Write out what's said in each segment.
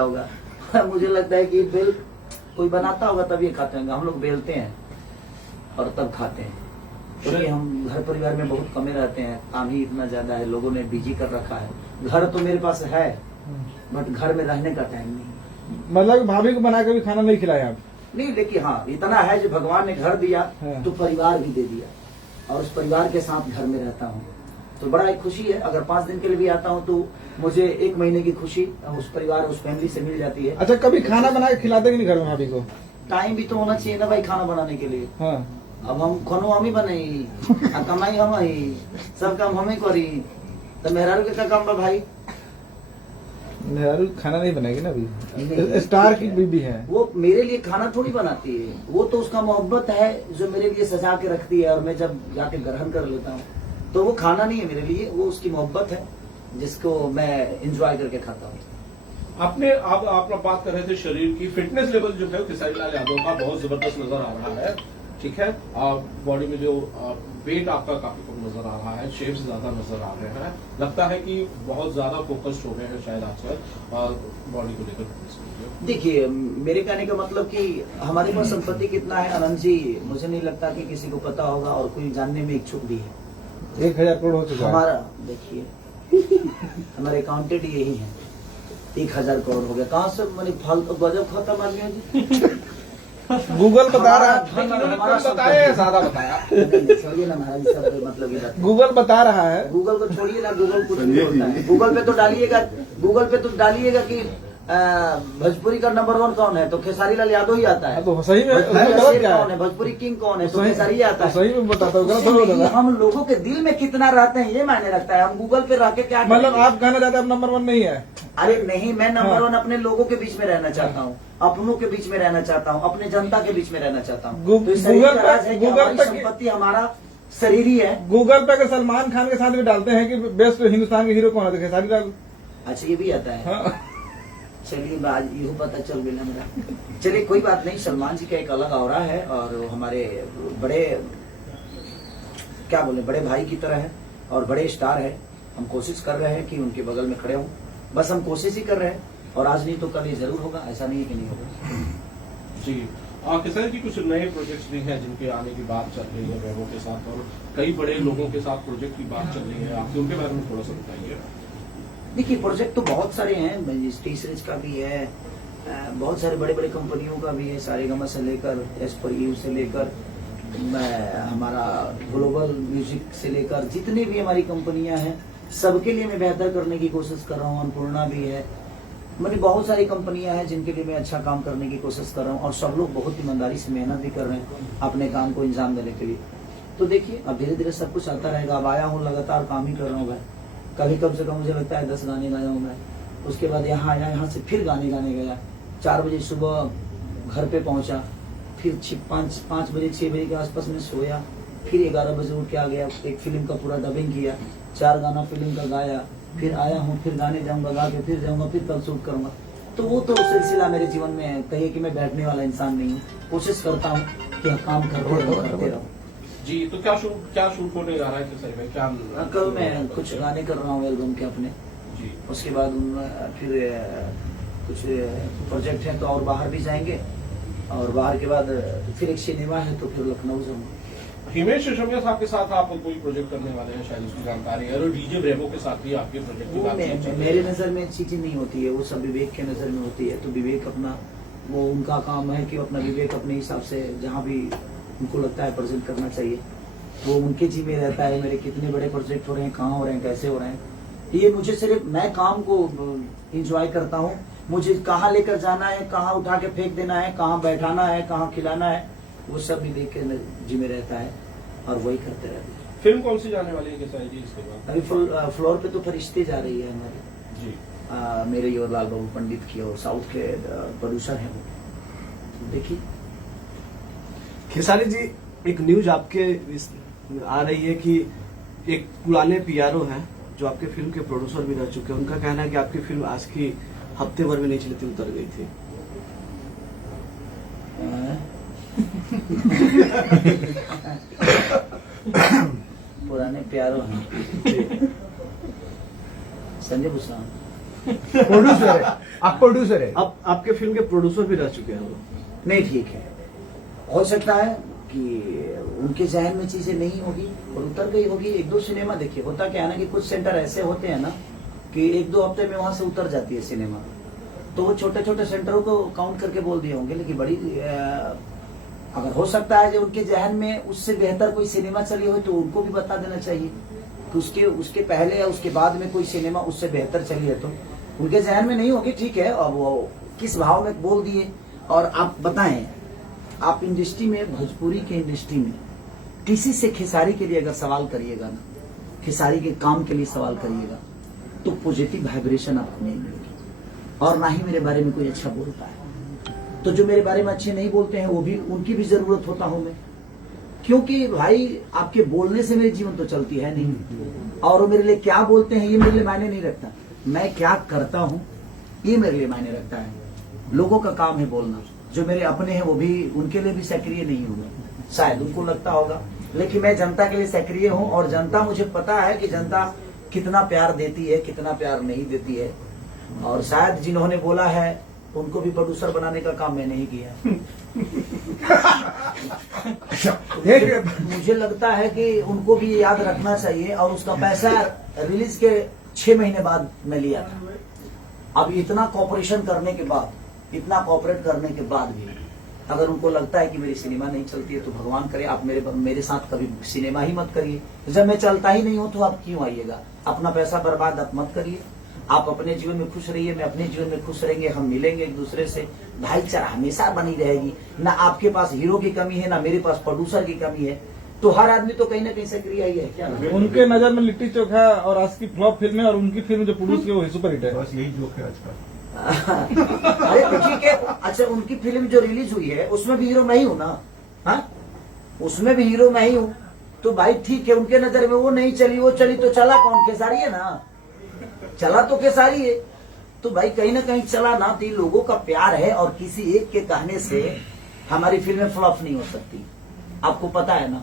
होगा मुझे लगता है कि बेल कोई बनाता होगा तब ये खाते होंगे। हम लोग बेलते हैं और तब खाते हैं, क्योंकि हम घर परिवार में बहुत कमे रहते हैं, काम ही इतना ज्यादा है, लोगों ने बिजी कर रखा है। घर तो मेरे पास है बट घर में रहने का टाइम नहीं। मतलब भाभी को बना के भी खाना नहीं खिलाया आप? नहीं, लेकिन हाँ इतना है जो भगवान ने घर दिया तो परिवार भी दे दिया, और उस परिवार के साथ घर में रहता हूँ तो बड़ा एक खुशी है। अगर 5 दिन के लिए भी आता हूँ तो मुझे 1 महीने की खुशी उस परिवार उस फैमिली से मिल जाती है। अच्छा, कभी खाना बना के खिलाते कि नहीं घर में भाभी को? टाइम भी तो होना चाहिए ना भाई खाना बनाने के लिए। हाँ। अब हम खानो हम ही बनाई कमाई हम ही सब काम हम ही करी, तो मेहरारू के काम बा भाई। मेहरारू खाना नहीं बनाएगी ना अभी, स्टार की बीबी है वो मेरे लिए खाना थोड़ी बनाती है, वो तो उसका मोहब्बत है जो मेरे लिए सजा के रखती है, और मैं जब जाके ग्रहण कर लेता हूँ तो वो खाना नहीं है मेरे लिए, वो उसकी मोहब्बत है जिसको मैं एंजॉय करके खाता हूँ। आपने आप बात कर रहे थे शरीर की, फिटनेस लेवल जो है खेसारी लाल यादव का बहुत जबरदस्त नजर आ रहा है, ठीक है। बॉडी में जो वेट आपका काफी कम नजर आ रहा है, शेप्स ज्यादा नजर आ रहे हैं, लगता है कि बहुत ज्यादा फोकस्ड हो गए हैं शायद आजकल बॉडी को लेकर। देखिए, मेरे कहने का मतलब कि हमारे पास संपत्ति कितना है अनंत जी, मुझे नहीं लगता कि किसी को पता होगा और कोई जानने में इच्छुक भी है। 1000 करोड़ हो चुका है हमारा। देखिए हमारे अकाउंटेंट यही है, 1000 करोड़ हो गया। कहाँ से मैंने फालतू गजब खत्म आदमी जी। गूगल बता रहा हमारा बताया ज्यादा बताया। छोड़िए ना महाराज, सब मतलब ये गूगल बता रहा है। गूगल को छोड़िए ना, गूगल कुछ नहीं होता है। गूगल पे तो डालिएगा कि भोजपुरी का नंबर 1 कौन है, तो खेसारी लाल यादव ही आता है। तो सही में भोजपुरी शेर कौन है, भोजपुरी किंग कौन है, तो खेसारी आता है। सही में बताता हूँ। हम लोगों के दिल में कितना रहते हैं ये मायने रखता है। हम गूगल पे रह के क्या मतलब आप कहना चाहते हैं नंबर 1 नहीं है? अरे नहीं, मैं नंबर 1 अपने लोगों के बीच में रहना चाहता हूँ, अपनों के बीच में रहना चाहता हूँ, अपने जनता के बीच में रहना चाहता हूँ। गूगल पे संपत्ति हमारा शरीर ही है। गूगल पे सलमान खान के साथ भी डालते हैं कि बेस्ट हिंदुस्तान के हीरो कौन है, खेसारी लाल। अच्छा, ये भी आता है। चलिए आज ये पता चल गया मेरा। चलिए कोई बात नहीं, सलमान जी का एक अलग ऑरा है और हमारे बड़े क्या बोले बड़े भाई की तरह है और बड़े स्टार है। हम कोशिश कर रहे हैं कि उनके बगल में खड़े हों, बस हम कोशिश ही कर रहे हैं, और आज नहीं तो कल ये जरूर होगा, ऐसा नहीं है कि नहीं होगा। जी, खेसारी जी कुछ नए प्रोजेक्ट्स भी हैं जिनके आने की बात चल रही है वैभव के साथ, और कई बड़े लोगों के साथ प्रोजेक्ट की बात चल रही है, आप उनके बारे में थोड़ा सा बताइए। देखिए, प्रोजेक्ट तो बहुत सारे हैं, टी सीरीज का भी है, बहुत सारे बड़े बड़े कंपनियों का भी है, सारेगामा से लेकर एस पर यू से लेकर हमारा ग्लोबल म्यूजिक से लेकर जितनी भी हमारी कंपनियां हैं सबके लिए मैं बेहतर करने की कोशिश कर रहा हूँ। अन्नपूर्णा भी है, मैंने बहुत सारी कंपनियां हैं जिनके लिए मैं अच्छा काम करने की कोशिश कर रहा हूँ, और सब लोग बहुत ईमानदारी से मेहनत भी कर रहे हैं अपने काम को अंजाम देने के लिए। तो देखिए, अब धीरे धीरे सब कुछ आता रहेगा। अब आया हूँ, लगातार काम ही कर रहा हूँ मैं। कभी कम से कम मुझे लगता है 10 गाने गाया हूँ मैं। उसके बाद यहाँ आया, यहाँ से फिर गाने गाने गया। 4 बजे सुबह घर पे पहुंचा, फिर 5 बजे 6 बजे के आसपास में सोया, फिर 11 बजे उठ के आ गया, एक फिल्म का पूरा डबिंग किया, 4 गाना फिल्म का गाया, फिर आया हूँ, फिर गाने जाऊंगा, गा के फिर जाऊंगा, फिर कल शूट करूंगा। तो वो तो सिलसिला मेरे जीवन में है। कहिए कि मैं बैठने वाला इंसान नहीं हूँ, कोशिश करता हूँ कि काम करते रहूँ। जी, तो क्या शूट होने जा रहा है खेसारी में, क्या? कल मैं कुछ गाने कर रहा हूँ एल्बम के अपने जी, उसके बाद फिर कुछ प्रोजेक्ट है तो और बाहर भी जाएंगे, और बाहर के बाद फिर एक सिनेमा है तो फिर लखनऊ जाऊंगा। हिमेश रेशमिया साहब के साथ आप कोई प्रोजेक्ट करने वाले हैं शायद, उसकी जानकारी है, और डीजे ब्रेवो के साथ भी आपके प्रोजेक्ट की बात मेरे नजर में चीजें नहीं होती है, वो सब विवेक के नजर में होती है। तो विवेक अपना, वो उनका काम है कि अपना विवेक अपने हिसाब से जहाँ भी उनको लगता है प्रेजेंट करना चाहिए, वो उनके जी में रहता है। मेरे कितने बड़े प्रोजेक्ट हो रहे हैं, कहाँ हो रहे हैं, कैसे हो रहे हैं, ये मुझे सिर्फ, मैं काम को एंजॉय करता हूँ। मुझे कहाँ लेकर जाना है, कहाँ उठा के फेंक देना है, कहाँ बैठाना है, कहाँ खिलाना है, वो सब भी देख के जी में रहता है और वही करते रहते हैं। फिल्म कौन सी जाने वाली है खेसारी जी इसके बाद? अभी फ्लोर पे तो फरिश्ते जा रही है हमारी जी, मेरे और लाल बाबू पंडित की, और साउथ के प्रोड्यूसर हैं वो। देखिए खेसारी जी, एक न्यूज आपके आ रही है कि एक पुराने पीआरओ हैं जो आपके फिल्म के प्रोड्यूसर भी रह चुके हैं, उनका कहना है कि आपकी फिल्म आज की हफ्ते भर में नहीं चली थी, उतर गई थी। पुराने प्यारो हैं संजय भूषण। प्रोड्यूसर है, आप प्रोड्यूसर है। अब आपके फिल्म के प्रोड्यूसर भी रह चुके हैं वो। नहीं, ठीक है, हो सकता है कि उनके जहन में चीजें नहीं होगी और उतर गई होगी। एक दो सिनेमा देखिए, होता क्या है ना कि कुछ सेंटर ऐसे होते हैं ना कि एक दो हफ्ते में वहां से उतर जाती है सिनेमा, तो वो छोटे छोटे सेंटरों को काउंट करके बोल दिए होंगे। लेकिन बड़ी अगर हो सकता है जो उनके जहन में उससे बेहतर कोई सिनेमा चली हो तो उनको भी बता देना चाहिए कि उसके पहले या उसके बाद में कोई सिनेमा उससे बेहतर चली है, तो उनके जहन में नहीं होगी। ठीक है, अब वो किस भाव में बोल दिए। और आप बताएं, आप इंडस्ट्री में, भोजपुरी के इंडस्ट्री में किसी से खेसारी के लिए अगर सवाल करिएगा ना, खेसारी के काम के लिए सवाल करिएगा, तो पॉजिटिव वाइब्रेशन आपको नहीं मिलेगी। और ना ही मेरे बारे में कोई अच्छा बोलता है। तो जो मेरे बारे में अच्छे नहीं बोलते हैं, वो भी, उनकी भी जरूरत होता हूं मैं, क्योंकि भाई आपके बोलने से मेरे जीवन तो चलती है नहीं। और वो मेरे लिए क्या बोलते हैं ये मेरे लिए मायने नहीं रखता, मैं क्या करता हूं ये मेरे लिए मायने रखता है। लोगों का काम है बोलना, जो मेरे अपने हैं वो भी, उनके लिए भी सक्रिय नहीं हूं मैं, शायद उनको लगता होगा, लेकिन मैं जनता के लिए सक्रिय हूं। और जनता, मुझे पता है कि जनता कितना प्यार देती है, कितना प्यार नहीं देती है। और शायद जिन्होंने बोला है उनको भी प्रोड्यूसर बनाने का काम मैंने ही किया। मुझे लगता है कि उनको भी याद रखना चाहिए। और उसका पैसा रिलीज के 6 महीने बाद मैं लिया था। अब इतना कॉपरेशन करने के बाद, इतना कॉपरेट करने के बाद भी अगर उनको लगता है कि मेरी सिनेमा नहीं चलती है, तो भगवान करे आप मेरे साथ कभी सिनेमा ही मत करिए। जब मैं चलता ही नहीं हूं तो आप क्यों आइएगा? अपना पैसा बर्बाद आप मत करिए। आप अपने जीवन में खुश रहिए, मैं अपने जीवन में खुश रहेंगे, हम मिलेंगे एक दूसरे से, भाईचारा हमेशा बनी रहेगी। ना आपके पास हीरो की कमी है, ना मेरे पास प्रोड्यूसर की कमी है। तो हर आदमी तो कहीं ना कहीं सक्रिय ही है। क्या उनके नजर में लिट्टी चोखा और आज की फ्लॉप फिल्म है, और उनकी फिल्म जो प्रोड्यूस की वो सुपर हिट है। बस यही जोक है आज का। अरे तो ठीक है, अच्छा उनकी फिल्म जो रिलीज हुई है उसमें भी हीरो मैं ही हूं ना, हाँ? उसमें भी हीरो मैं ही हूं। तो भाई ठीक है, उनके नजर में वो नहीं चली, वो चली तो चला कौन? खेसारी है ना, चला तो खेसारी है। तो भाई कहीं ना कहीं चला ना, तो ये लोगों का प्यार है। और किसी एक के कहने से हमारी फिल्में फ्लॉप नहीं हो सकती। आपको पता है ना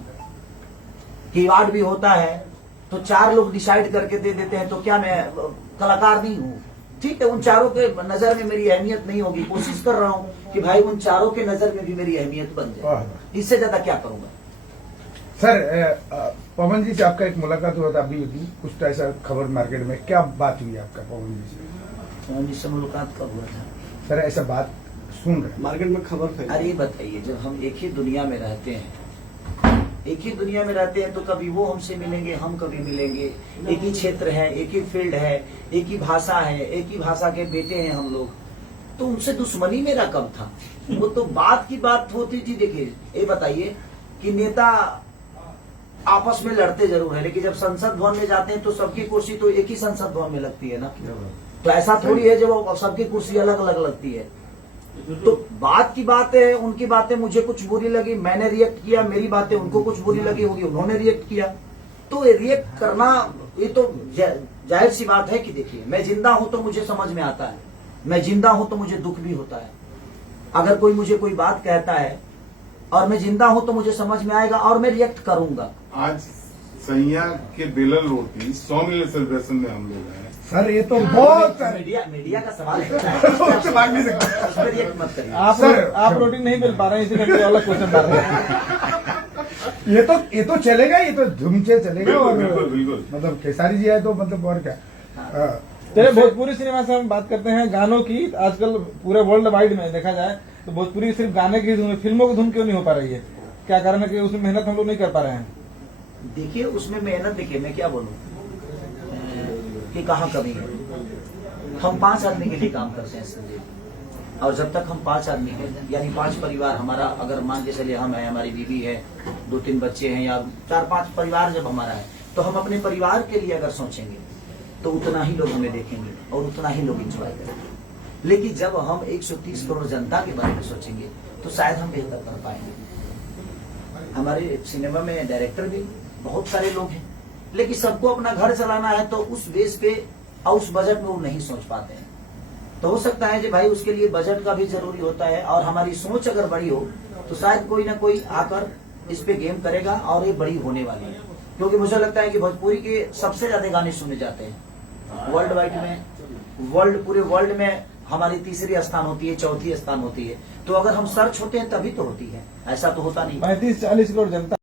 कि अवार्ड भी होता है तो 4 लोग डिसाइड करके दे देते हैं, तो क्या मैं कलाकार नहीं हूं? ठीक है, उन चारों के नजर में मेरी अहमियत नहीं होगी। कोशिश कर रहा हूं कि भाई उन चारों के नजर में भी मेरी अहमियत बन जाए। इससे ज्यादा क्या करूंगा? सर, पवन जी से आपका एक मुलाकात हुआ था अभी कुछ ऐसा खबर मार्केट में, क्या बात हुई आपका पवन जी से? पवन जी से मुलाकात कब हुआ था? सर ऐसा बात सुन रहे मार्केट में खबर फैली। अरे बताइए, जब हम एक ही दुनिया में रहते हैं, एक ही दुनिया में रहते हैं, तो कभी वो हमसे मिलेंगे, हम कभी मिलेंगे। एक ही क्षेत्र है, एक ही फील्ड है, एक ही भाषा है, एक ही भाषा के बेटे हैं हम लोग। तो उनसे दुश्मनी मेरा कब था? वो तो बात की बात होती थी। देखिए, ये बताइए कि नेता आपस में लड़ते जरूर है, लेकिन जब संसद भवन में जाते हैं तो सबकी कुर्सी तो एक ही संसद भवन में लगती है ना। तो ऐसा थोड़ी है जब सबकी कुर्सी अलग अलग लगती है। तो बात की बात है, उनकी बातें मुझे कुछ बुरी लगी, मैंने रिएक्ट किया, मेरी बातें उनको कुछ बुरी लगी होगी, उन्होंने रिएक्ट किया। तो रिएक्ट करना ये तो जाहिर सी बात है कि देखिए, मैं जिंदा हूं तो मुझे समझ में आता है, मैं जिंदा हूं तो मुझे दुख भी होता है। अगर कोई मुझे कोई बात कहता है और मैं जिंदा हूं तो मुझे समझ में आएगा और मैं रिएक्ट करूंगा। आज सैया के बेलन रोड की 100 मिलियन सेलिब्रेशन में हम लोग हैं। सर ये तो बहुत मीडिया का सवाल है, उससे भाग नहीं सकते। उस पर रिएक्ट मत करिए। आप प्रोटीन नहीं मिल पा रहे हैं, इसीलिए कोई अलग क्वेश्चन डाल रहे हैं। ये तो चलेगा, ये तो धूम से चलेगा। और बिल्कुल। मतलब खेसारी जी है तो मतलब और क्या। चलिए भोजपुरी सिनेमा से हम बात करते हैं गानों की। आजकल पूरे वर्ल्ड वाइड में देखा जाए तो भोजपुरी सिर्फ गाने की धुन, फिल्मों की धुन क्यों नहीं हो पा रही है? क्या कारण है कि उसमें मेहनत हम लोग नहीं कर पा रहे हैं? देखिए, उसमें मेहनत, देखिए मैं क्या बोलूं कि कहाँ कमी है। हम 5 आदमी के लिए काम करते हैं संजय, और जब तक हम 5 आदमी के, यानी 5 परिवार हमारा, अगर मान के चलिए हम है, हमारी बीवी है, 2-3 बच्चे हैं, या 4-5 परिवार जब हमारा है, तो हम अपने परिवार के लिए अगर सोचेंगे तो उतना ही लोग हमें देखेंगे और उतना ही लोग इंजॉय करेंगे। लेकिन जब हम 130 करोड़ जनता के बारे में सोचेंगे तो शायद हम बेहतर कर पाएंगे। हमारे सिनेमा में डायरेक्टर भी बहुत सारे लोग हैं, लेकिन सबको अपना घर चलाना है, तो उस बेस पे और उस बजट में वो नहीं सोच पाते हैं। तो हो सकता है कि भाई उसके लिए बजट का भी जरूरी होता है, और हमारी सोच अगर बड़ी हो तो शायद कोई ना कोई आकर इस पे गेम करेगा और ये बड़ी होने वाली है। क्योंकि मुझे लगता है कि भोजपुरी के सबसे ज्यादा गाने सुने जाते हैं वर्ल्ड वाइड में, पूरे वर्ल्ड में हमारी तीसरी स्थान होती है, चौथी स्थान होती है। तो अगर हम सर्च होते हैं तभी तो होती है, ऐसा तो होता नहीं। 35-40 करोड़ जनता